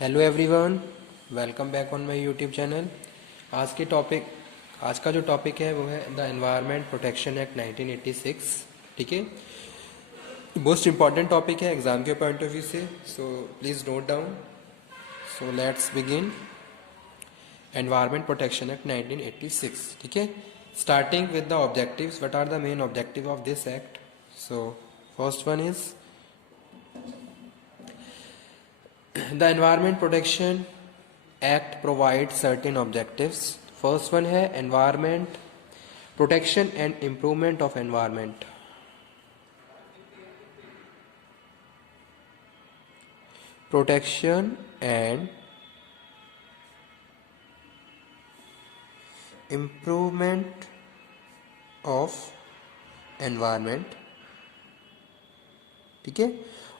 Hello everyone, welcome back on my YouTube channel. आज का जो टॉपिक है वो है द एनवायरनमेंट प्रोटेक्शन एक्ट 1986। ठीक है, मोस्ट इम्पॉर्टेंट टॉपिक है एग्जाम के पॉइंट ऑफ व्यू से, so please note down. So let's begin. Environment protection act 1986। ठीक है, starting with the objectives. What are the main objective of this act? So first one is the environment protection act provides certain objectives. First one है environment protection and improvement of environment. Protection and improvement of environment. ठीक है,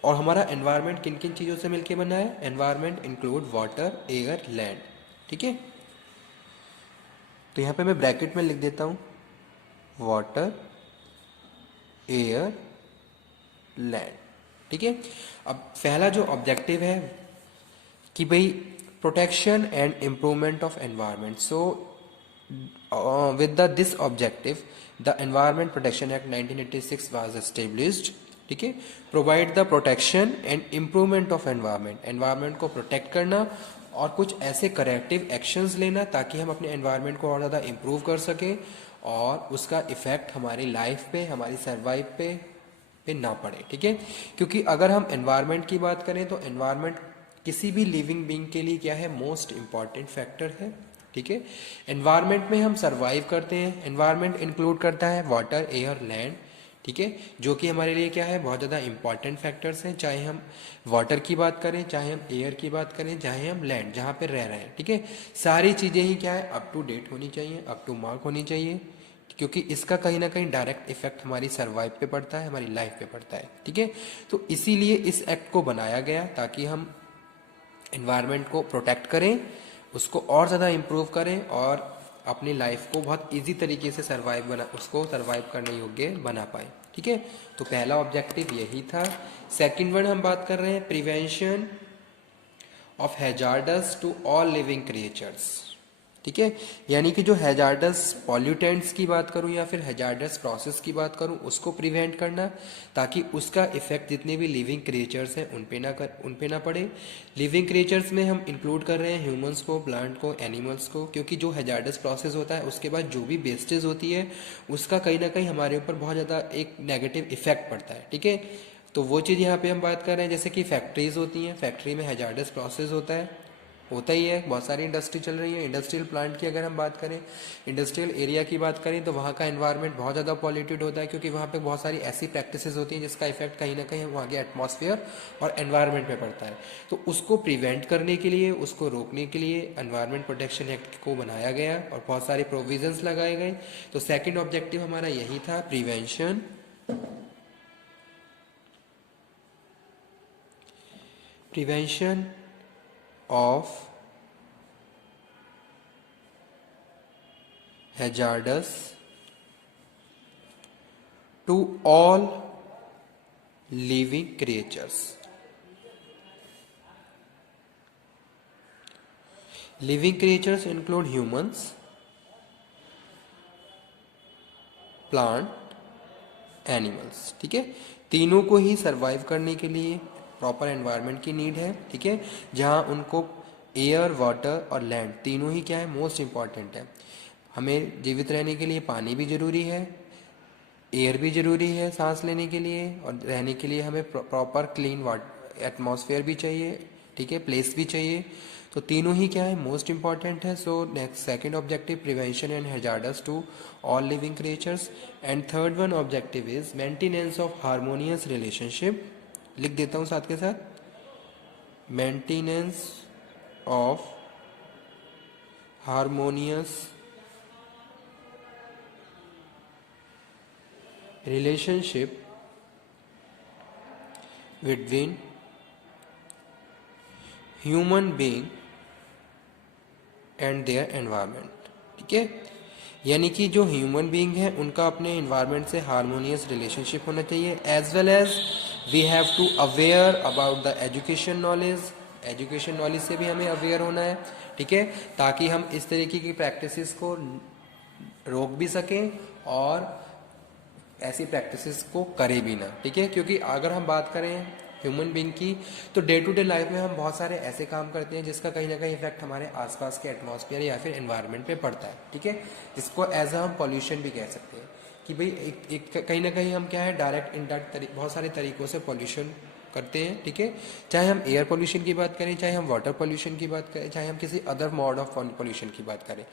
और हमारा environment किन किन चीज़ों से मिलके बना है? Environment include water, air, land. ठीक है, तो यहाँ पे मैं ब्रैकेट में लिख देता हूँ वाटर, एयर, लैंड। ठीक है, अब पहला जो ऑब्जेक्टिव है कि भाई protection and improvement of environment. So with this objective the environment protection act 1986 was established. ठीक है, provide the protection and improvement of environment. Environment को प्रोटेक्ट करना और कुछ ऐसे करेक्टिव एक्शंस लेना ताकि हम अपने एनवायरनमेंट को और ज़्यादा इम्प्रूव कर सकें और उसका इफेक्ट हमारी लाइफ पे, हमारी सर्वाइव पे ना पड़े। ठीक है, क्योंकि अगर हम एनवायरनमेंट की बात करें तो एनवायरनमेंट किसी भी लिविंग बीइंग के लिए क्या है? मोस्ट इंपॉर्टेंट फैक्टर है। ठीक है, एनवायरनमेंट में हम सरवाइव करते हैं। एनवायरनमेंट इंक्लूड करता है वाटर, एयर, लैंड। ठीक है, जो कि हमारे लिए क्या है? बहुत ज़्यादा इंपॉर्टेंट फैक्टर्स हैं, चाहे हम वाटर की बात करें, चाहे हम एयर की बात करें, चाहे हम लैंड जहाँ पे रह रहे हैं। ठीक है, सारी चीज़ें ही क्या है? अप टू डेट होनी चाहिए, अप टू मार्क होनी चाहिए, क्योंकि इसका कहीं ना कहीं डायरेक्ट इफेक्ट हमारी सर्वाइव पे पड़ता है, हमारी लाइफ पे पड़ता है। ठीक है, तो इसीलिए इस एक्ट को बनाया गया ताकि हम एनवायरनमेंट को प्रोटेक्ट करें, उसको और ज़्यादा इम्प्रूव करें और अपनी लाइफ को बहुत इजी तरीके से उसको सर्वाइव करने योग्य बना पाए। ठीक है, तो पहला ऑब्जेक्टिव यही था। सेकंड वन हम बात कर रहे हैं prevention of hazards to all living creatures. ठीक है, यानी कि जो हैजार्डस पॉल्यूटेंट्स की बात करूं या फिर हैजार्डस प्रोसेस की बात करूं, उसको प्रिवेंट करना ताकि उसका इफेक्ट जितने भी लिविंग क्रिएचर्स हैं उन पे ना पड़े। लिविंग क्रिएचर्स में हम इंक्लूड कर रहे हैं ह्यूमंस को, प्लांट को, एनिमल्स को, क्योंकि जो हैजार्डस प्रोसेस होता है उसके बाद जो भी वेस्टेज होती है उसका कहीं ना कहीं हमारे ऊपर बहुत ज़्यादा एक नेगेटिव इफेक्ट पड़ता है। ठीक है, तो वो चीज़ यहाँ पे हम बात कर रहे हैं, जैसे कि फैक्ट्रीज होती हैं, फैक्ट्री में हैजार्डस प्रोसेस होता ही है। बहुत सारी इंडस्ट्री चल रही है। इंडस्ट्रियल प्लांट की अगर हम बात करें, इंडस्ट्रियल एरिया की बात करें, तो वहाँ का एनवायरनमेंट बहुत ज़्यादा पॉल्यूटेड होता है, क्योंकि वहाँ पे बहुत सारी ऐसी प्रैक्टिसेस होती हैं जिसका इफेक्ट कहीं ना कहीं वहाँ के एटमॉस्फेयर और एनवायरनमेंट पे पड़ता है। तो उसको प्रिवेंट करने के लिए, उसको रोकने के लिए एनवायरनमेंट प्रोटेक्शन एक्ट को बनाया गया और बहुत सारे प्रोविजंस लगाए गए। तो सेकेंड ऑब्जेक्टिव हमारा यही था, prevention of hazardous to all living creatures. Living creatures include humans, plant, animals. ठीक है, तीनों को ही सरवाइव करने के लिए प्रॉपर एनवायरनमेंट की नीड है। ठीक है, जहाँ उनको एयर, वाटर और लैंड तीनों ही क्या है? मोस्ट इम्पॉर्टेंट है। हमें जीवित रहने के लिए पानी भी ज़रूरी है, एयर भी ज़रूरी है सांस लेने के लिए, और रहने के लिए हमें प्रॉपर क्लीन वाटर एटमॉस्फेयर भी चाहिए। ठीक है, प्लेस भी चाहिए। तो तीनों ही क्या है? मोस्ट इंपॉर्टेंट है। So next second objective prevention and hazards to all living creatures. And third one objective is maintenance of harmonious relationship. लिख देता हूँ साथ के साथ, maintenance of harmonious relationship between human being and their environment. ठीक है, यानी कि जो ह्यूमन बीइंग है उनका अपने एनवायरनमेंट से हार्मोनियस रिलेशनशिप होना चाहिए, as well as we have to aware about the education knowledge education knowledge से भी हमें अवेयर होना है, ठीक है, ताकि हम इस तरीके की प्रैक्टिसेस को रोक भी सकें और ऐसी प्रैक्टिसेस को करें भी ना, ठीक है। क्योंकि अगर हम बात करें ह्यूमन बीइंग की, तो डे टू डे लाइफ में हम बहुत सारे ऐसे काम करते हैं जिसका कहीं ना कहीं इफेक्ट हमारे आसपास के एटमॉस्फेयर या फिर एनवायरनमेंट पे पड़ता है, ठीक है, जिसको एज हम पॉल्यूशन भी कह सकते हैं कि भाई एक कहीं ना कहीं हम क्या है डायरेक्ट इनडायरेक्ट बहुत सारे तरीकों से पॉल्यूशन करते हैं, ठीक है। चाहे हम एयर पोल्यूशन की बात करें, चाहे हम वाटर पोल्यूशन की बात करें, चाहे हम किसी अदर मोड ऑफ पोल्यूशन की बात करें,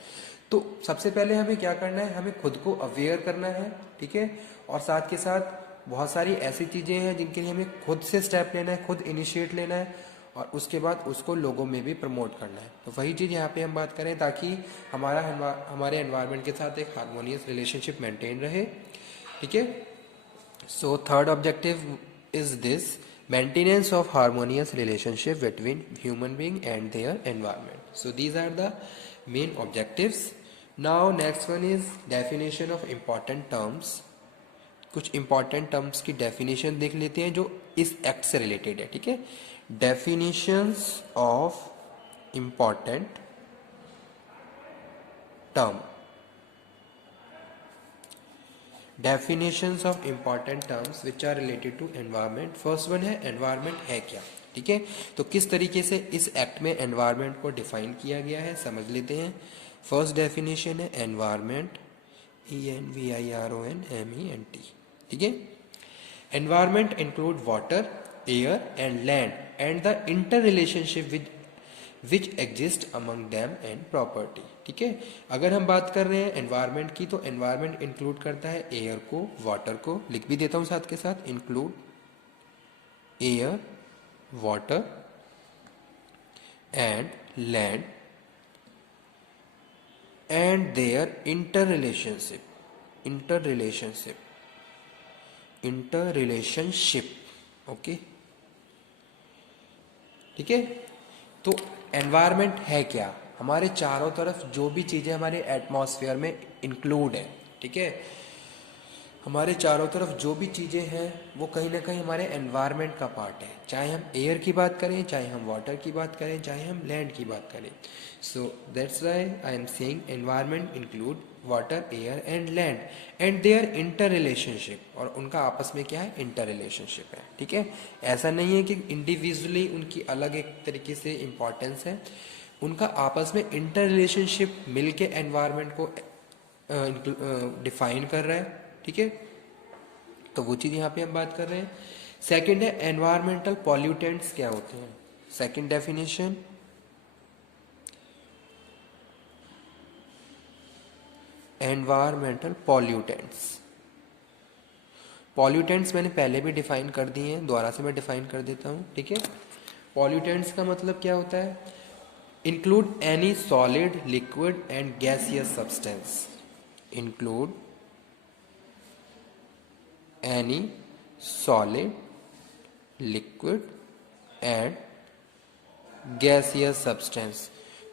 तो सबसे पहले हमें क्या करना है, हमें खुद को अवेयर करना है, ठीक है। और साथ के साथ बहुत सारी ऐसी चीज़ें हैं जिनके लिए हमें खुद से स्टेप लेना है, खुद इनिशिएट लेना है और उसके बाद उसको लोगों में भी प्रमोट करना है। तो वही चीज़ यहाँ पे हम बात करें ताकि हमारे एनवायरनमेंट के साथ एक हार्मोनियस रिलेशनशिप मेंटेन रहे, ठीक है। So third objective is this maintenance of harmonious relationship between human being and their environment. So these are the main objectives. Now next one is definition of important terms. कुछ important terms की definition देख लेते हैं जो इस act से related है, ठीक है। definitions of important term, definitions of important terms which are related to environment. First one है environment है क्या, ठीक है। तो किस तरीके से इस एक्ट में environment को डिफाइन किया गया है समझ लेते हैं। फर्स्ट डेफिनेशन है environment, ENVIRONMENT, ठीक है। environment include water, air and land and the interrelationship with which exist among them and property, ठीक है। अगर हम बात कर रहे हैं एनवायरनमेंट की, तो एनवायरनमेंट इंक्लूड करता है एयर को, वाटर को, लिख भी देता हूं साथ के साथ, include air, water and land and their inter relationship, okay, ठीक है। तो एनवायरनमेंट है क्या, हमारे चारों तरफ जो भी चीज़ें हमारे एटमॉस्फेयर में इंक्लूड है, ठीक है। हमारे चारों तरफ जो भी चीज़ें हैं वो कहीं ना कहीं हमारे एनवायरनमेंट का पार्ट है, चाहे हम एयर की बात करें, चाहे हम वाटर की बात करें, चाहे हम लैंड की बात करें। So that's why I am saying environment include water, air and land and their inter relationship, और उनका आपस में क्या है, इंटर रिलेशनशिप है, ठीक है। ऐसा नहीं है कि इंडिविजुअली उनकी अलग एक तरीके से इम्पोर्टेंस है, उनका आपस में इंटर रिलेशनशिप मिलके एनवायरनमेंट को डिफाइन कर रहा है, ठीक है। तो वो चीज़ यहाँ पे हम बात कर रहे हैं। सेकंड है एनवायरमेंटल पॉल्यूटेंट्स क्या होते हैं। Second definition, environmental pollutants. Pollutants मैंने पहले भी डिफाइन कर दिए हैं, दोबारा से मैं डिफाइन कर देता हूँ, ठीक है। पॉल्यूटेंट्स का मतलब क्या होता है, include any solid, liquid and gaseous substance, include any solid, liquid and gaseous substance।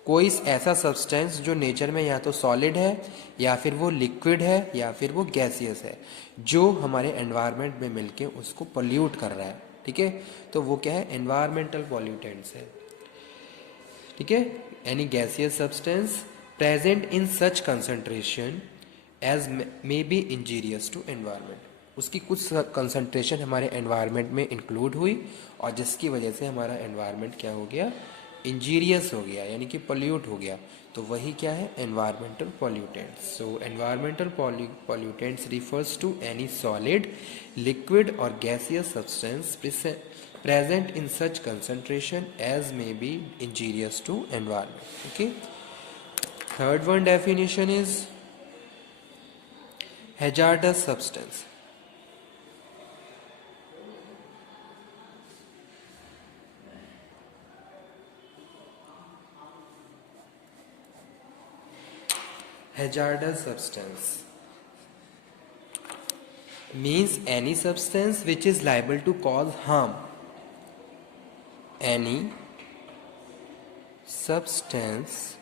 कोई ऐसा सब्सटेंस जो नेचर में या तो सॉलिड है या फिर वो लिक्विड है या फिर वो गैसियस है, जो हमारे एनवायरनमेंट में मिलके उसको पोल्यूट कर रहा है, ठीक है। तो वो क्या है, एनवायरमेंटल पॉल्यूटेंट्स है, ठीक है। Any gaseous substance present in such concentration as may be injurious to environment. उसकी कुछ कंसंट्रेशन हमारे एनवायरनमेंट में इंक्लूड हुई और जिसकी वजह से हमारा एनवायरनमेंट क्या हो गया, इंजीरियस हो गया, यानी कि पोल्यूट हो गया। तो वही क्या है, environmental pollutants. So environmental pollutants refers to any solid, liquid और gaseous substance present in such concentration as may be injurious to environment, okay। Third one definition is hazardous substance। Hazardous substance means any substance which is liable to cause harm, any substance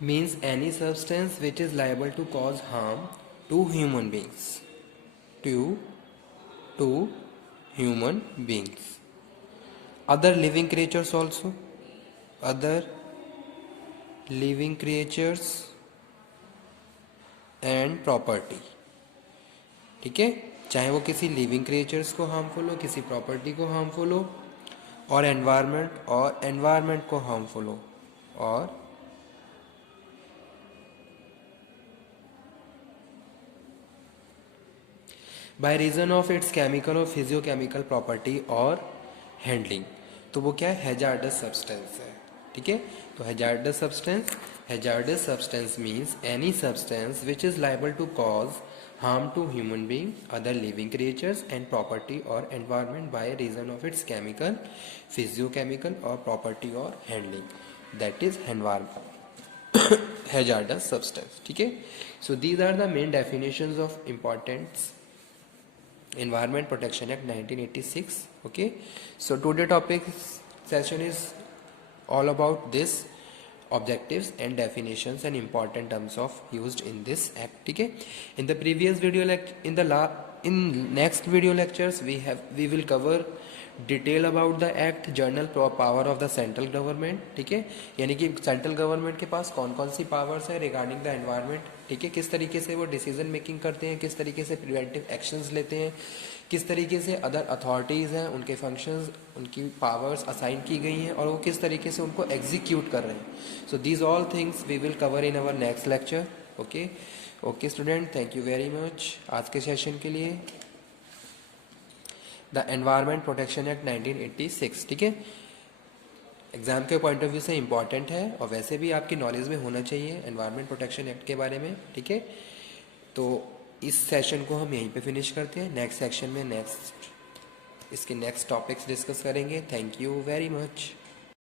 means any substance which is liable to cause harm to human beings, to human beings, other living creatures also, other living creatures and property. ठीक है, चाहे वो किसी living creatures को harmful हो, किसी property को harmful हो, और एनवायरनमेंट को हार्मफुल हो, और by reason of its chemical और फिजियोकेमिकल प्रॉपर्टी और हैंडलिंग। तो वो क्या है, हैजार्डस सब्सटेंस है। ठीक है, तो hazardous substance means any substance which is liable to cause harm to human being, other living creatures and property or environment by reason of its chemical, physiochemical or property or handling, that is hazardous substance। ठीक है, so these are the main definitions of importance Environment Protection Act 1986। okay, so today topic session is all about this objectives and definitions and important terms of used in this act। ठीक है, in the previous video in next video lectures we will cover detail about the act, journal power of the central government। ठीक है, यानी कि central government के पास कौन कौन सी powers है रिगार्डिंग द एनवायरनमेंट। ठीक है, किस तरीके से वो डिसीजन मेकिंग करते हैं, किस तरीके से प्रिवेंटिव एक्शंस लेते हैं, किस तरीके से अदर अथॉरिटीज़ हैं उनके फंक्शंस, उनकी पावर्स असाइन की गई हैं और वो किस तरीके से उनको एग्जीक्यूट कर रहे हैं। So these all things we will cover in our next lecture. Okay student, thank you very much आज के सेशन के लिए। The environment protection act 1986। ठीक है, एग्जाम के पॉइंट ऑफ व्यू से इंपॉर्टेंट है और वैसे भी आपकी नॉलेज में होना चाहिए एनवायरनमेंट प्रोटेक्शन एक्ट के बारे में। ठीक है, तो इस सेशन को हम यहीं पे फिनिश करते हैं। नेक्स्ट सेक्शन में इसके नेक्स्ट टॉपिक्स डिस्कस करेंगे। Thank you very much.